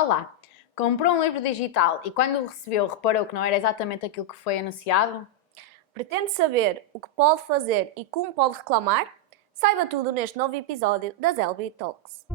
Olá! Comprou um livro digital e quando o recebeu reparou que não era exatamente aquilo que foi anunciado? Pretende saber o que pode fazer e como pode reclamar? Saiba tudo neste novo episódio das LB Talks.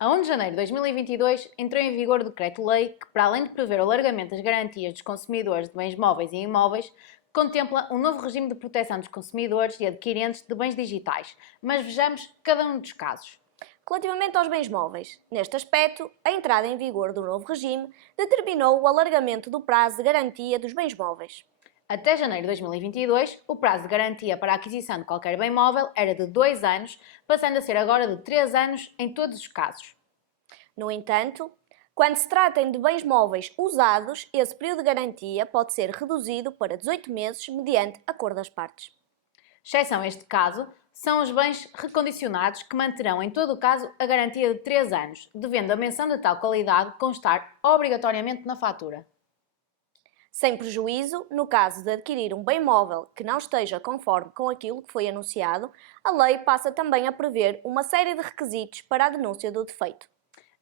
A 1 de janeiro de 2022 entrou em vigor o Decreto-Lei que, para além de prever o alargamento das garantias dos consumidores de bens móveis e imóveis, contempla um novo regime de proteção dos consumidores e adquirentes de bens digitais. Mas vejamos cada um dos casos. Relativamente aos bens móveis, neste aspecto, a entrada em vigor do novo regime determinou o alargamento do prazo de garantia dos bens móveis. Até janeiro de 2022, o prazo de garantia para a aquisição de qualquer bem móvel era de 2 anos, passando a ser agora de 3 anos em todos os casos. No entanto, quando se tratem de bens móveis usados, esse período de garantia pode ser reduzido para 18 meses mediante acordo das partes. Exceção a este caso são os bens recondicionados que manterão em todo o caso a garantia de 3 anos, devendo a menção de tal qualidade constar obrigatoriamente na fatura. Sem prejuízo, no caso de adquirir um bem móvel que não esteja conforme com aquilo que foi anunciado, a lei passa também a prever uma série de requisitos para a denúncia do defeito.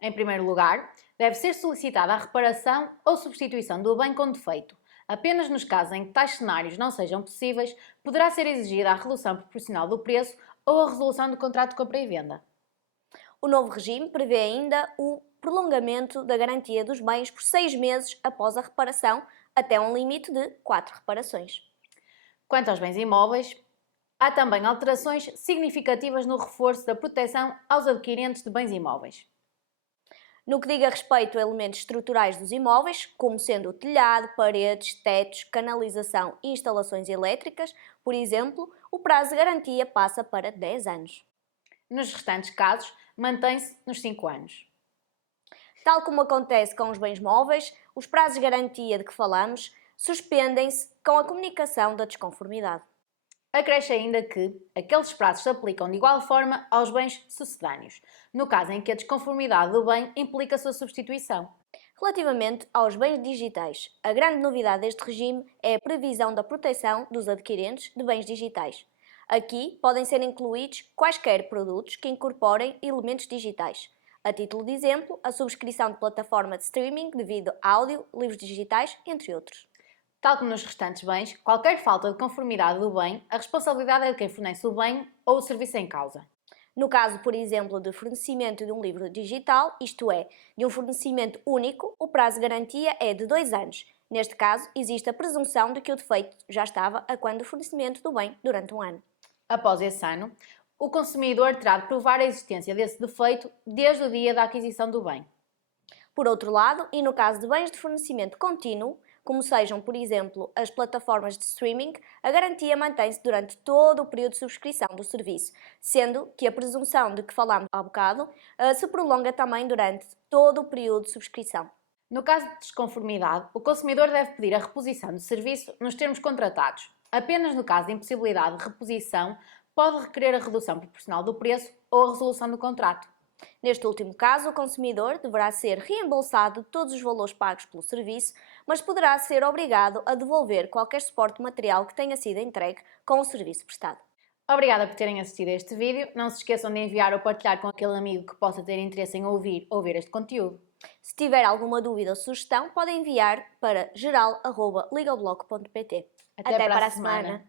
Em primeiro lugar, deve ser solicitada a reparação ou substituição do bem com defeito. Apenas nos casos em que tais cenários não sejam possíveis, poderá ser exigida a redução proporcional do preço ou a resolução do contrato de compra e venda. O novo regime prevê ainda o prolongamento da garantia dos bens por 6 meses após a reparação, até um limite de 4 reparações. Quanto aos bens imóveis, há também alterações significativas no reforço da proteção aos adquirentes de bens imóveis. No que diga respeito a elementos estruturais dos imóveis, como sendo o telhado, paredes, tetos, canalização e instalações elétricas, por exemplo, o prazo de garantia passa para 10 anos. Nos restantes casos, mantém-se nos 5 anos. Tal como acontece com os bens móveis, os prazos de garantia de que falamos suspendem-se com a comunicação da desconformidade. Acresce ainda que aqueles prazos se aplicam de igual forma aos bens sucedâneos, no caso em que a desconformidade do bem implica a sua substituição. Relativamente aos bens digitais, a grande novidade deste regime é a previsão da proteção dos adquirentes de bens digitais. Aqui podem ser incluídos quaisquer produtos que incorporem elementos digitais. A título de exemplo, a subscrição de plataforma de streaming de vídeo, áudio, livros digitais, entre outros. Tal como nos restantes bens, qualquer falta de conformidade do bem, a responsabilidade é de quem fornece o bem ou o serviço em causa. No caso, por exemplo, de fornecimento de um livro digital, isto é, de um fornecimento único, o prazo de garantia é de 2 anos. Neste caso, existe a presunção de que o defeito já estava a quando do fornecimento do bem durante um ano. Após esse ano, o consumidor terá de provar a existência desse defeito desde o dia da aquisição do bem. Por outro lado, e no caso de bens de fornecimento contínuo, como sejam, por exemplo, as plataformas de streaming, a garantia mantém-se durante todo o período de subscrição do serviço, sendo que a presunção de que falámos há bocado se prolonga também durante todo o período de subscrição. No caso de desconformidade, o consumidor deve pedir a reposição do serviço nos termos contratados. Apenas no caso de impossibilidade de reposição, pode requerer a redução proporcional do preço ou a resolução do contrato. Neste último caso, o consumidor deverá ser reembolsado de todos os valores pagos pelo serviço, mas poderá ser obrigado a devolver qualquer suporte material que tenha sido entregue com o serviço prestado. Obrigada por terem assistido a este vídeo. Não se esqueçam de enviar ou partilhar com aquele amigo que possa ter interesse em ouvir ou ver este conteúdo. Se tiver alguma dúvida ou sugestão, podem enviar para geral@legalblock.pt. Até para a semana.